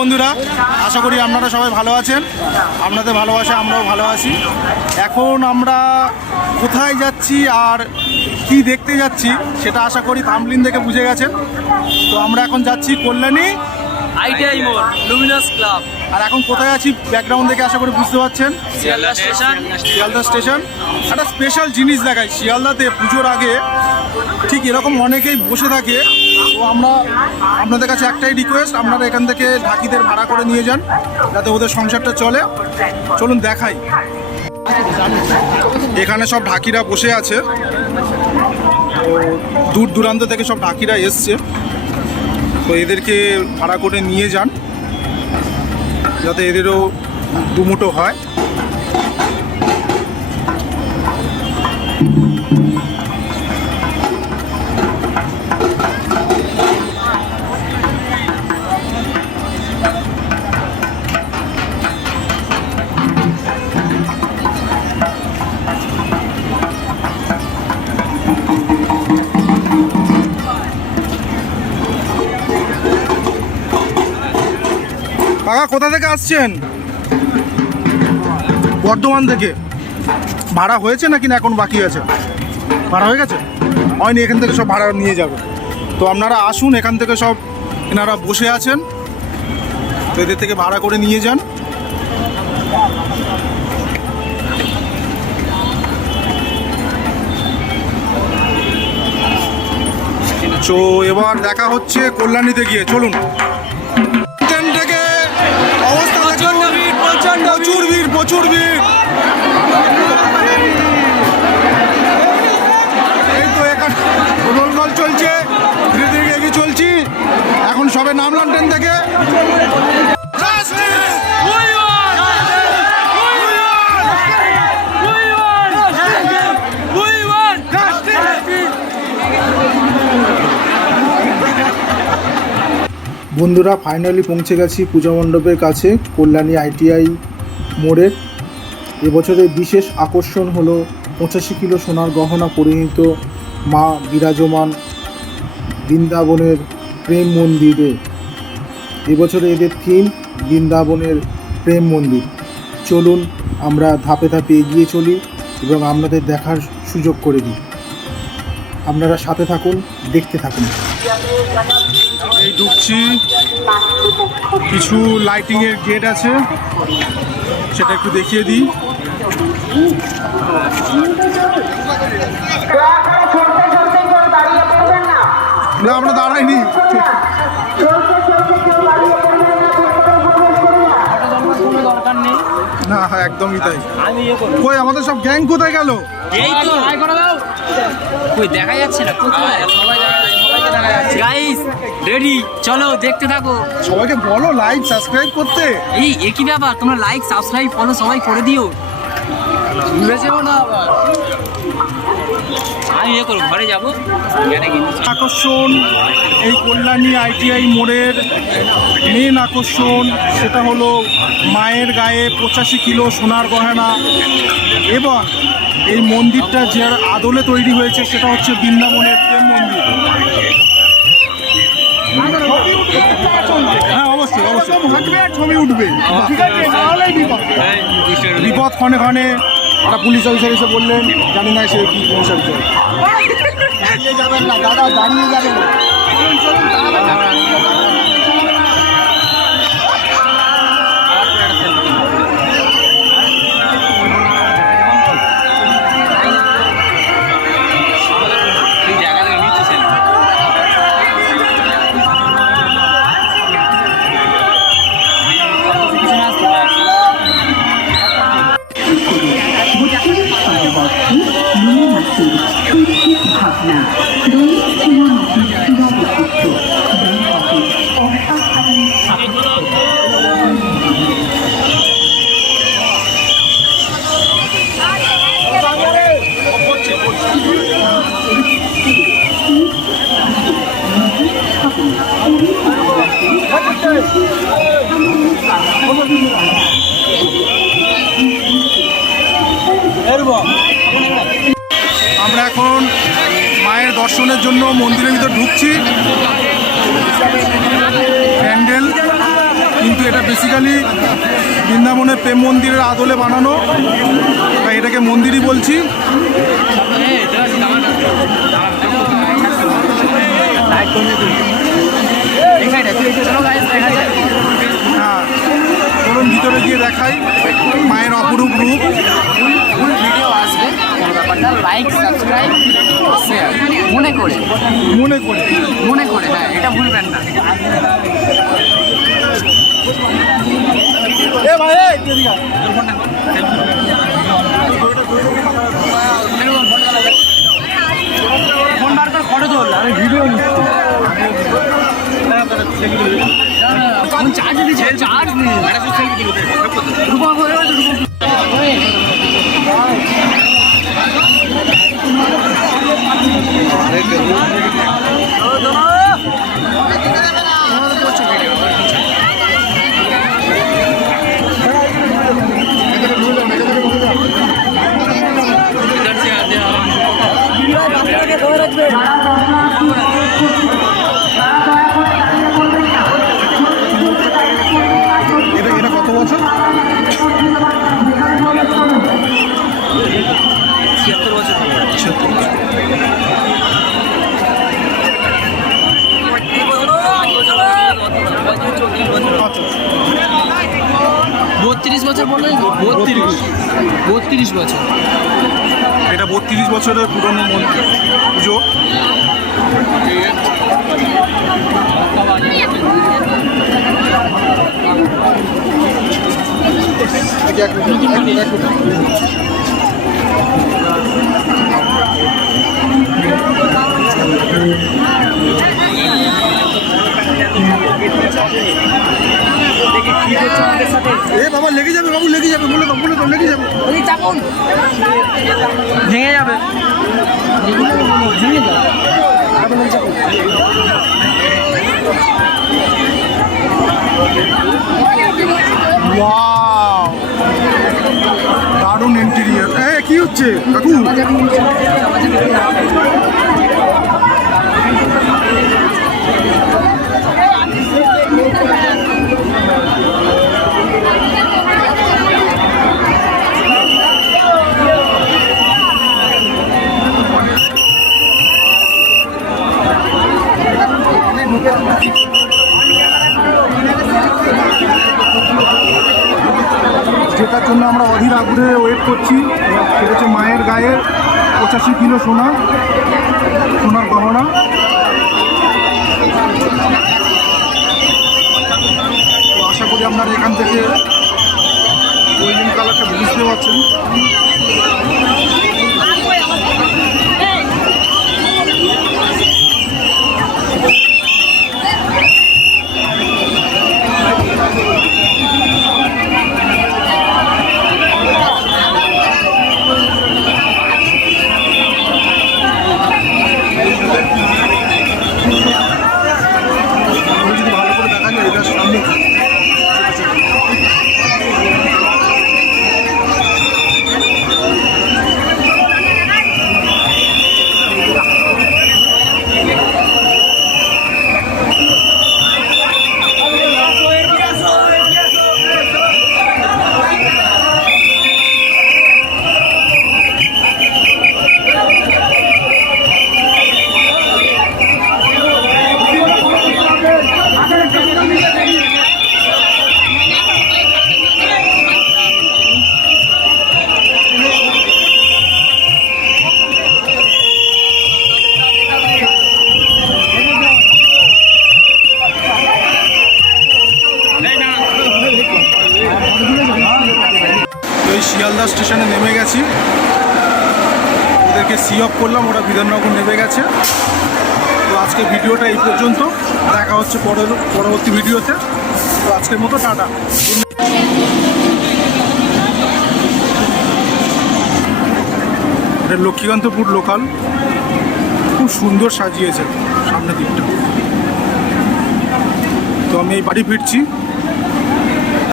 বন্ধুরা, আশা করি আপনারা সবাই ভালো আছেন। আপনাদের ভালোবাসা আমরাও ভালো আছি। এখন আমরা কোথায় যাচ্ছি আর কি দেখতে যাচ্ছি সেটা আশা করি থাম্বনেল দেখে বুঝে গেছেন। তো আমরা এখন যাচ্ছি কল্যাণী আইটিআই মোড় লুমিনাস ক্লাব। আর এখন কোথায় আছি ব্যাকগ্রাউন্ড দেখে আশা করি বুঝতে পারছেন। শিয়ালদা স্টেশন। শিয়ালদা স্টেশন। একটা স্পেশাল জিনিস দেখাই, শিয়ালদাতে পুজোর আগে ঠিক এরকম অনেকেই বসে থাকে। তো আমরা আপনাদের কাছে একটাই রিকোয়েস্ট, আপনারা এখান থেকে ঢাকিদের ভাড়া করে নিয়ে যান যাতে ওদের সংসারটা চলে। চলুন দেখাই। এখানে সব ঢাকিরা বসে আছে, তো দূর দূরান্ত থেকে সব ঢাকিরা এসছে। তো এদেরকে ভাড়া করে নিয়ে যান যাতে এদেরও দুমুটো হয়। কাকা কোথা থেকে আসছেন? বর্ধমান থেকে। ভাড়া হয়েছে নাকি না এখন বাকি আছে? ভাড়া হয়ে গেছে? হয়নি, এখান থেকে সব ভাড়া নিয়ে যাবে। তো আপনারা আসুন, এখান থেকে সব এনারা বসে আছেন, তো এদের থেকে ভাড়া করে নিয়ে যান। তো এবার দেখা হচ্ছে কল্যাণীতে গিয়ে। চলুন। প্রচুর ভিড়। এই তো এখানে রোল চলছে, ধীরে ধীরে এগিয়ে চলছি। এখন সবে নামলাম ট্রেন থেকে। বন্ধুরা, ফাইনালি পৌঁছে গেছি পূজা মণ্ডপের কাছে, কল্যাণী আইটিআই মোড়ের। এবছরের বিশেষ আকর্ষণ হলো 85 কিলো সোনার গহনা পরিহিত মা বিরাজমান বৃন্দাবনের প্রেম মন্দিরে। এবছরে এদের থিম বৃন্দাবনের প্রেম মন্দির। চলুন আমরা ধাপে ধাপে এগিয়ে চলি এবং আপনাদের দেখার সুযোগ করে দিই। আপনারা সাথে থাকুন, দেখতে থাকুন। এই ঢুকছি, কিছু লাইটিংয়ের গেট আছে, সেটা একটু দেখিয়ে দিই। না, আমরা দাঁড়াইনি। না, একদমই তাই। কই আমাদের সব গ্যাং কোথায় গেল? এই তো কই দেখা যাচ্ছে না। গাইস রেডি, চলো দেখতে থাকো। সবাইকে বলো লাইক সাবস্ক্রাইব করতে। এই একই ব্যাপার, তোমরা লাইক সাবস্ক্রাইব ফলো সবাই করে দিও। ঘুরে যাবো না আবার, আমি করো ঘরে যাবো। আকর্ষণ এই কল্যাণী আইটিআই মোড়ের মেন আকর্ষণ সেটা হলো মায়ের গায়ে 85 কিলো সোনার গয়না, এবং এই মন্দিরটা যার আদলে তৈরি হয়েছে সেটা হচ্ছে বৃন্দাবনের প্রেম মন্দির। হ্যাঁ, অবশ্যই অবশ্যই ছবি উঠবে। বিপদ ক্ষণে ক্ষণে একটা পুলিশ অফিসার এসে বললেন, জানি না সে কি পুলিশ অফিসার। যাবেন না দাদা, দাঁড়িয়ে যাবেন। আমরা এখন মায়ের দর্শনের জন্য মন্দিরের ভিতর ঢুকছি। প্যান্ডেল কিন্তু এটা বেসিক্যালি বৃন্দাবনের প্রেম মন্দিরের আদলে বানানো, তাই এটাকে মন্দিরই বলছি। হ্যাঁ, চলুন ভিতরে গিয়ে দেখাই মায়ের অপরূপ রূপ। ভিডিও আসবে, কোনো ব্যাপার না। লাইক, সাবস্ক্রাইব, শেয়ার মনে করে হ্যাঁ, এটা ভুলবেন না। ফোন বার করে ফটো তোল, আমি ভিডিও নিচ্ছি। ফোন চার্জ দিচ্ছে, চার্জ নেই। এটা কত বছর? 76 বছর। 76 বছর। 32 বছর বললেন? 32 বছর। এটা 32 বছরের পুরনো পুজো। এ বাবা লেগে যাবে, বাবু লেগে যাবে, বলে দাও লেগে যাবে। ভেঙে যাবে। ওয়াও, দারুণ ইন্টেরিয়ার। কি হচ্ছে কাকু? যেটার জন্য আমরা অধীর আগ্রহে ওয়েট করছি, সেটা হচ্ছে মায়ের গায়ের 85 কিলো সোনার গহনা। তো আশা করি আপনারা এখান থেকে গোল্ডেন কালারটা বুঝতে পারছেন। শিয়ালদা স্টেশনে নেমে গেছি, ওদেরকে সি অফ করলাম, ওরা বিধাননগর নেমে গেছে। তো আজকে ভিডিওটা এই পর্যন্ত, দেখা হচ্ছে পরবর্তী ভিডিওতে। তো আজকের মতো টাটা। এটা লক্ষ্মীকান্তপুর লোকাল, খুব সুন্দর সাজিয়েছে সামনের দিকটা। তো আমি এই বাড়ি ফিরছি।